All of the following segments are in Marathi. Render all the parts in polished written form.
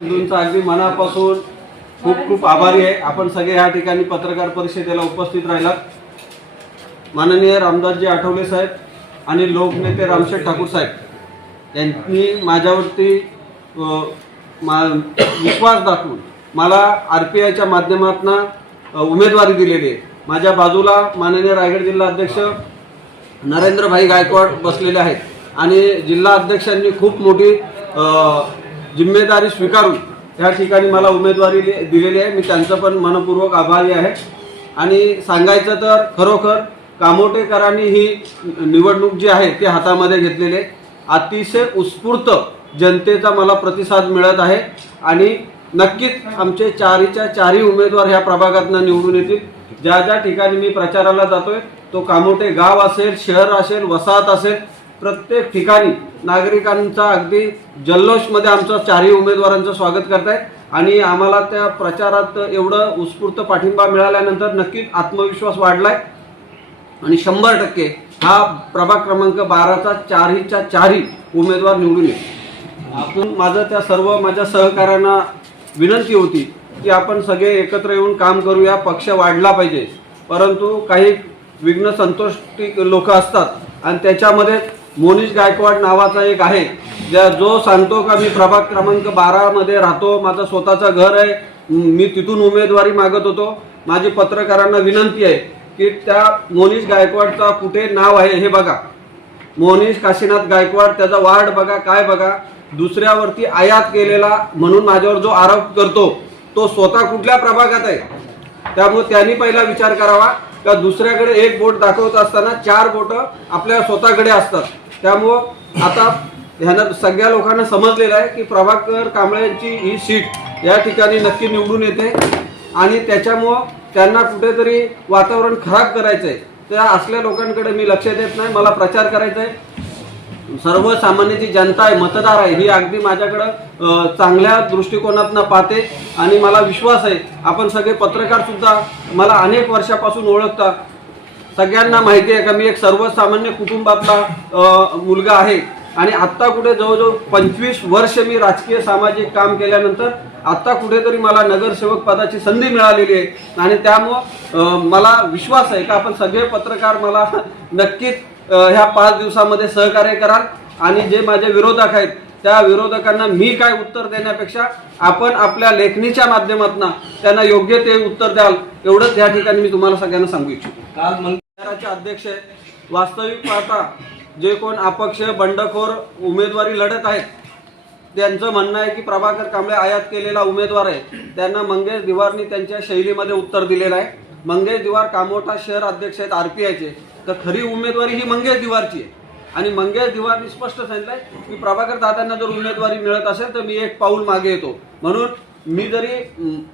तुमचा अगदी मनापासून खूप खूप आभारी आहे। आपण सगळे या ठिकाणी पत्रकार परिषदेला उपस्थित राहिलात। माननीय रामदासजी आठवले साहेब आणि लोकनेते रामशेठ ठाकूर साहेब यांनी माझ्यावरती विश्वास दाखवून मला आरपीआयच्या माध्यमातून उमेदवारी दिलेली आहे। माझ्या बाजूला माननीय रायगड जिल्हा अध्यक्ष नरेंद्रभाई गायकवाड बसलेले आहेत आणि जिल्हा अध्यक्षांनी खूप मोठी जिम्मेदारी स्वीकारून या ठिकाणी मला उमेदवारी दिलेली आहे। मी त्यांचा पण मनपूर्वक आभारी आहे। आणि सांगायचं तर खरोखर कामोटेकरांनी ही निवडणूक जी आहे ती हातामध्ये घेतलेली आहे। अतिशय उत्स्फूर्त जनतेचा मला प्रतिसाद मिळत आहे आणि नक्कीच आमचे चारीच्या चारी उमेदवार ह्या प्रभागातून निवडून येतील। ज्या ज्या ठिकाणी मी प्रचाराला जातोय तो कामोटे गाव असेल, शहर असेल, वसाहत असेल, प्रत्येक ठिकाणी नागरिकांचा अगदी जल्लोषमध्ये आमचं चारही उमेदवारांचं स्वागत करतायत आणि आम्हाला त्या प्रचारात एवढं उत्स्फूर्त पाठिंबा मिळाल्यानंतर नक्कीच आत्मविश्वास वाढलाय आणि 100% हा प्रभाग क्रमांक 12चा चारहीच्या चारही उमेदवार निवडून येईल। आपण माझ्या सहकाऱ्यांना विनंती होती की आपण सगळे एकत्र येऊन काम करूया, पक्ष वाढला पाहिजे, परंतु काही विघ्न संतोषी लोक असतात आणि त्याच्यामध्ये मोनिश गायकवाड नावाचा एक आहे जो सांगतो का मी प्रभाग क्रमांक 12 मध्ये राहतो, माझं स्वतःचं घर आहे, मी तिथून उमेदवारी मागत होतो। माझी पत्रकारांना विनंती आहे की त्या मोनिश गायकवाडचा कुठे नाव आहे हे बघा। मोनिश काशीनाथ गायकवाड, त्याचा वार्ड बघा, काय बघा, दुसऱ्यावरती आयात केलेला म्हणून माझ्यावर जो आरोप करतो तो स्वतः कुठल्या प्रभागात आहे। त्यामुळे त्यांनी पहिला विचार करावा का दुसऱ्याकडे एक बोट दाखवत असताना 4 बोट आपल्या स्वतःकडे असतात। त्यामुळे आता ह्यानं सगळ्या लोकांना समजलेलं आहे की प्रभाकर कांबळेंची ही सीट या ठिकाणी नक्की निवडून येते आणि त्याच्यामुळं त्यांना कुठेतरी वातावरण खराब करायचं आहे। त्या असल्या लोकांकडे मी लक्ष देत नाही, मला प्रचार करायचा आहे। सर्वसामान्य जी जनता आहे, मतदार आहे, ही अगदी माझ्याकडं चांगल्या दृष्टिकोनातून पाहते आणि मला विश्वास आहे आपण सगळे पत्रकार सुद्धा मला अनेक वर्षापासून ओळखता। सगळ्यांना माहिती आहे का मी एक सर्वसामान्य कुटुंबातला मुलगा आहे आणि आत्ता कुठे जवळजवळ 25 वर्ष मी राजकीय सामाजिक काम केल्यानंतर आत्ता कुठेतरी मला नगरसेवक पदाची संधी मिळालेली आहे आणि त्यामुळं मला विश्वास आहे का आपण सगळे पत्रकार मला नक्कीच ह्या 5 दिवसामध्ये सहकार्य कराल आणि जे माझे विरोधक आहेत त्या विरोधकांना मी काय उत्तर देण्यापेक्षा आपण आपल्या लेखणीच्या माध्यमातून त्यांना योग्य ते उत्तर द्याल, एवढंच या ठिकाणी मी तुम्हाला सगळ्यांना सांगू इच्छितो। काल मंगळवारचे अध्यक्ष आहेत, वास्तविक पाहता जे कोण अपक्ष बंडखोर उमेदवारी लढत आहेत त्यांचं म्हणणं आहे की प्रभाकर कांबळे आयात केलेला उमेदवार आहे, त्यांना मंगेश दिवारनी त्यांच्या शैलीमध्ये उत्तर दिलेलं आहे। मंगेश दिवार कामोठा शहर अध्यक्ष आहेत आरपीआयचे, तर खरी उमेदवारी ही मंगेश दिवारची आहे आणि मंगेश दिवारनी स्पष्ट सांगितलंय की प्रभाकर दादांना जर उमेदवारी मिळत असेल तर मी एक पाऊल मागे येतो। म्हणून मी जरी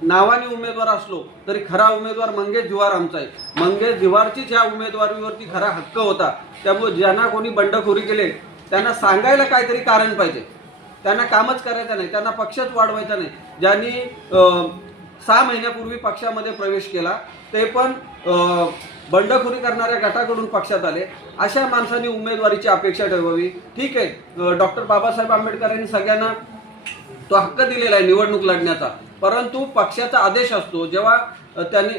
नावाने उमेदवार असलो तरी खरा उमेदवार मंगेश दिवार आमचा आहे। मंगेश दिवारचीच ह्या उमेदवारीवरती खरा हक्क होता। त्यामुळे ज्यांना कोणी बंडखोरी केले त्यांना सांगायला काहीतरी कारण पाहिजे, त्यांना कामच करायचं नाही, त्यांना पक्षच वाढवायचा नाही। ज्यांनी 6 महिन्यापूर्वी पक्षामध्ये प्रवेश केला ते पण बंडखोरी करणाऱ्या गटाकडून पक्षात आले, अशा माणसांनी उमेदवारीची अपेक्षा ठेवावी। ठीक आहे, डॉक्टर बाबासाहेब आंबेडकरांनी सगळ्यांना तो हक्क दिलेला आहे निवडणूक लढण्याचा, परंतु पक्षाचा आदेश असतो। जेव्हा त्यांनी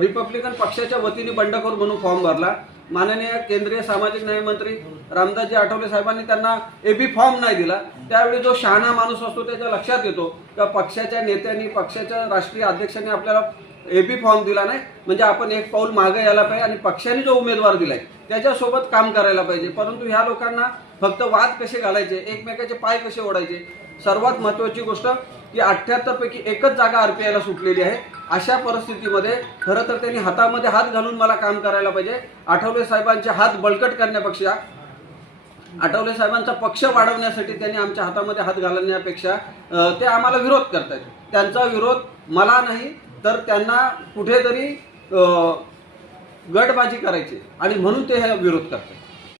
रिपब्लिकन पक्षाच्या वतीने बंडखोर म्हणून फॉर्म भरला, माननीय केंद्रीय सामाजिक न्याय मंत्री रामदासजी आठवले साहेबांनी त्यांना एबी फॉर्म नाही दिला। त्यावेळी जो शहाणा माणूस असतो त्याच्या लक्षात येतो का पक्षाच्या नेत्यांनी, पक्षाच्या राष्ट्रीय अध्यक्षांनी आपल्याला एबी फॉर्म दिला नाही म्हणजे आपण एक पाऊल मागे यायला पाहिजे आणि पक्षाने जो उमेदवार दिलाय त्याच्यासोबत काम करायला पाहिजे। परंतु ह्या लोकांना फक्त वाद कसे घालायचे, एकमेकाचे पाय कसे ओढायचे, सर्वात महत्त्वाची गोष्ट की 78 पैकी एकच जागा आरपीआयला सुटलेली आहे। अशा परिस्थितीमध्ये खरं तर त्यांनी हातामध्ये हात घालून मला काम करायला पाहिजे। आठवले साहेबांचे हात बळकट करण्यापेक्षा, आठवले साहेबांचा पक्ष वाढवण्यासाठी त्यांनी आमच्या हातामध्ये हात घालण्यापेक्षा ते आम्हाला विरोध करतात। त्यांचा विरोध मला नाही तर त्यांना कुठेतरी गटबाजी करायची आणि म्हणून ते हा विरोध करतात।